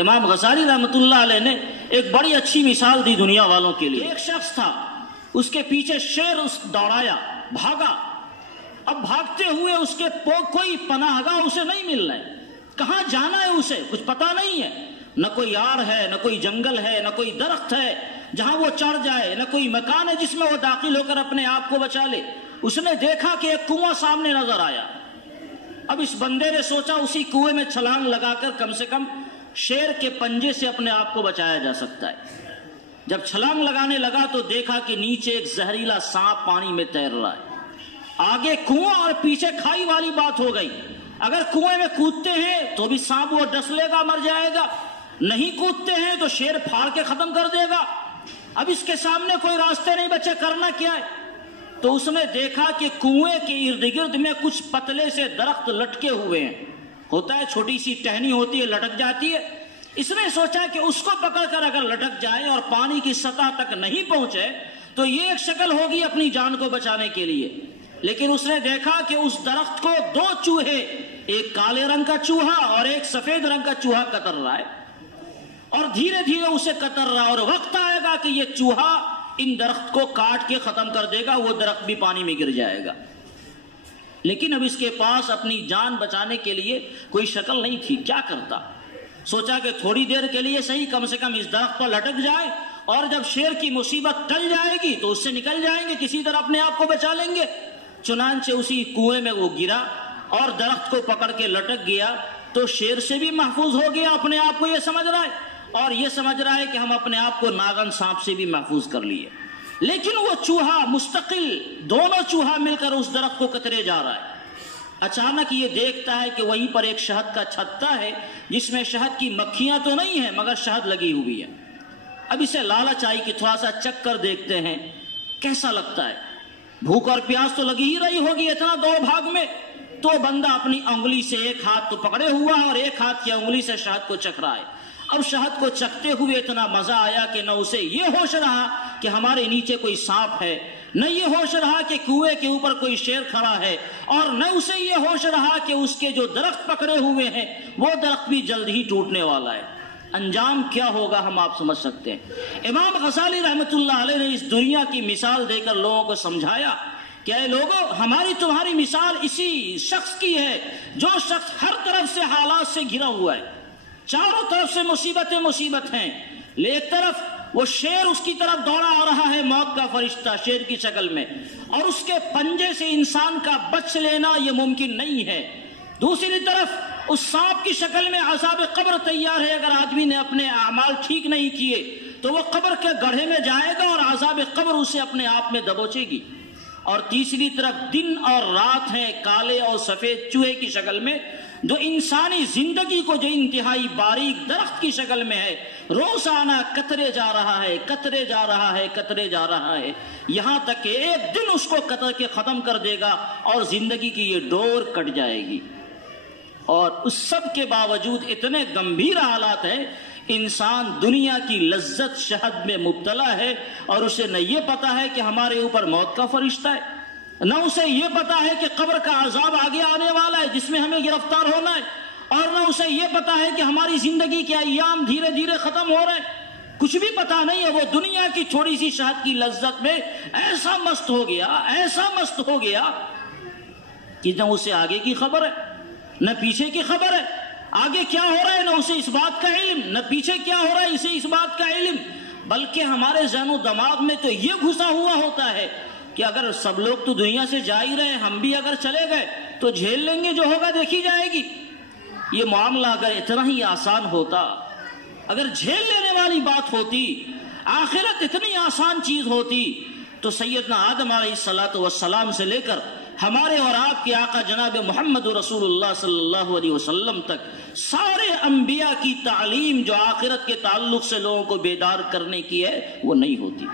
امام غزالی رحمۃ اللہ علیہ نے ایک بڑی اچھی مثال دی دنیا والوں کے لیے۔ ایک شخص تھا، اس کے پیچھے شیر اس دوڑایا، بھاگا، اب بھاگتے ہوئے اس کے کوئی پناہ گاہ اسے نہیں مل رہا ہے، کہاں جانا ہے اسے کچھ پتا نہیں ہے، نہ کوئی یار ہے، نہ کوئی جنگل ہے، نہ کوئی درخت ہے جہاں وہ چڑھ جائے، نہ کوئی مکان ہے جس میں وہ داخل ہو کر اپنے آپ کو بچا لے۔ اس نے دیکھا کہ ایک کنواں سامنے نظر آیا، اب اس بندے نے سوچا اسی کنویں میں چھلانگ لگا کر کم سے کم شیر کے پنجے سے اپنے آپ کو بچایا جا سکتا ہے۔ جب چھلانگ لگانے لگا تو دیکھا کہ نیچے ایک زہریلا سانپ پانی میں تیر رہا ہے، آگے کنواں اور پیچھے کھائی والی بات ہو گئی۔ اگر کنویں میں کودتے ہیں تو بھی سانپ وہ ڈس لے گا، مر جائے گا، نہیں کودتے ہیں تو شیر پھاڑ کے ختم کر دے گا۔ اب اس کے سامنے کوئی راستے نہیں بچے، کرنا کیا ہے؟ تو اس نے دیکھا کہ کنویں کے ارد گرد میں کچھ پتلے سے درخت لٹکے ہوئے ہیں، ہوتا ہے چھوٹی سی ٹہنی ہوتی ہے، لٹک جاتی ہے۔ اس نے سوچا کہ اس کو پکڑ کر اگر لٹک جائے اور پانی کی سطح تک نہیں پہنچے تو یہ ایک شکل ہوگی اپنی جان کو بچانے کے لیے۔ لیکن اس نے دیکھا کہ اس درخت کو دو چوہے، ایک کالے رنگ کا چوہا اور ایک سفید رنگ کا چوہا کتر رہا ہے، اور دھیرے دھیرے اسے کتر رہا، اور وقت آئے گا کہ یہ چوہا ان درخت کو کاٹ کے ختم کر دے گا، وہ درخت بھی پانی میں گر جائے گا۔ لیکن اب اس کے پاس اپنی جان بچانے کے لیے کوئی شکل نہیں تھی، کیا کرتا؟ سوچا کہ تھوڑی دیر کے لیے صحیح کم سے کم اس درخت پر لٹک جائے، اور جب شیر کی مصیبت ٹل جائے گی تو اس سے نکل جائیں گے، کسی طرح اپنے آپ کو بچا لیں گے۔ چنانچہ اسی کنویں میں وہ گرا اور درخت کو پکڑ کے لٹک گیا، تو شیر سے بھی محفوظ ہو گیا، اپنے آپ کو یہ سمجھ رہا ہے، اور یہ سمجھ رہا ہے کہ ہم اپنے آپ کو ناگن سانپ سے بھی محفوظ کر لیے۔ لیکن وہ چوہا مستقل، دونوں چوہا مل کر اس درخت کو کترے جا رہا ہے۔ اچانک یہ دیکھتا ہے کہ وہیں پر ایک شہد کا چھتا ہے جس میں شہد کی مکھیاں تو نہیں ہیں مگر شہد لگی ہوئی ہے۔ اب اسے لالچ آئی کہ تھوڑا سا چکھ کر دیکھتے ہیں کیسا لگتا ہے، بھوک اور پیاس تو لگی ہی رہی ہوگی اتنا دوڑ بھاگ میں۔ تو بندہ اپنی انگلی سے ایک ہاتھ تو پکڑے ہوا اور ایک ہاتھ کی انگلی سے شہد کو چکھ رہا ہے۔ اب شہد کو چکھتے ہوئے اتنا مزہ آیا کہ نہ اسے یہ ہوش رہا کہ ہمارے نیچے کوئی سانپ ہے، نہ یہ ہوش رہا کہ کنویں کے اوپر کوئی شیر کھڑا ہے، اور نہ اسے یہ ہوش رہا کہ اس کے جو درخت پکڑے ہوئے ہیں وہ درخت بھی جلد ہی ٹوٹنے والا ہے۔ انجام کیا ہوگا ہم آپ سمجھ سکتے ہیں۔ امام غزالی رحمۃ اللہ علیہ نے اس دنیا کی مثال دے کر لوگوں کو سمجھایا کہ اے لوگوں، ہماری تمہاری مثال اسی شخص کی ہے جو شخص ہر طرف سے حالات سے گھرا ہوا ہے، چاروں طرف سے مصیبت ہیں، ایک طرف وہ شیر اس کی طرف دوڑا آ رہا ہے، موت کا فرشتہ شیر کی شکل میں، اور اس کے پنجے سے انسان کا بچ لینا یہ ممکن نہیں ہے، دوسری طرف اس سانپ کی شکل میں عذاب قبر تیار ہے، اگر آدمی نے اپنے اعمال ٹھیک نہیں کیے تو وہ قبر کے گڑھے میں جائے گا اور عذاب قبر اسے اپنے آپ میں دبوچے گی، اور تیسری طرف دن اور رات ہیں کالے اور سفید چوہے کی شکل میں، جو انسانی زندگی کو جو انتہائی باریک درخت کی شکل میں ہے، روزانہ کترے جا رہا ہے، یہاں تک کہ ایک دن اس کو کتر کے ختم کر دے گا اور زندگی کی یہ ڈور کٹ جائے گی۔ اور اس سب کے باوجود اتنے گمبھیر حالات ہیں، انسان دنیا کی لذت شہد میں مبتلا ہے، اور اسے نہ یہ پتا ہے کہ ہمارے اوپر موت کا فرشتہ ہے، نہ اسے یہ پتا ہے کہ قبر کا عذاب آگے آنے والا ہے جس میں ہمیں گرفتار ہونا ہے، اور نہ اسے یہ پتا ہے کہ ہماری زندگی کے ایام دھیرے دھیرے ختم ہو رہے ہیں، کچھ بھی پتا نہیں ہے۔ وہ دنیا کی تھوڑی سی شہد کی لذت میں ایسا مست ہو گیا کہ نہ اسے آگے کی خبر ہے نہ پیچھے کی خبر ہے، آگے کیا ہو رہا ہے نہ اسے اس بات کا علم، نہ پیچھے کیا ہو رہا ہے اسے اس بات کا علم، بلکہ ہمارے ذہن و دماغ میں تو یہ گھسا ہوا ہوتا ہے کہ اگر سب لوگ تو دنیا سے جا ہی رہے، ہم بھی اگر چلے گئے تو جھیل لیں گے، جو ہوگا دیکھی جائے گی۔ یہ معاملہ اگر اتنا ہی آسان ہوتا، اگر جھیل لینے والی بات ہوتی، آخرت اتنی آسان چیز ہوتی، تو سیدنا آدم علیہ السلام سے لے کر ہمارے اور آپ کے آقا جناب محمد رسول اللہ صلی اللہ علیہ وسلم تک سارے انبیاء کی تعلیم جو آخرت کے تعلق سے لوگوں کو بیدار کرنے کی ہے وہ نہیں ہوتی۔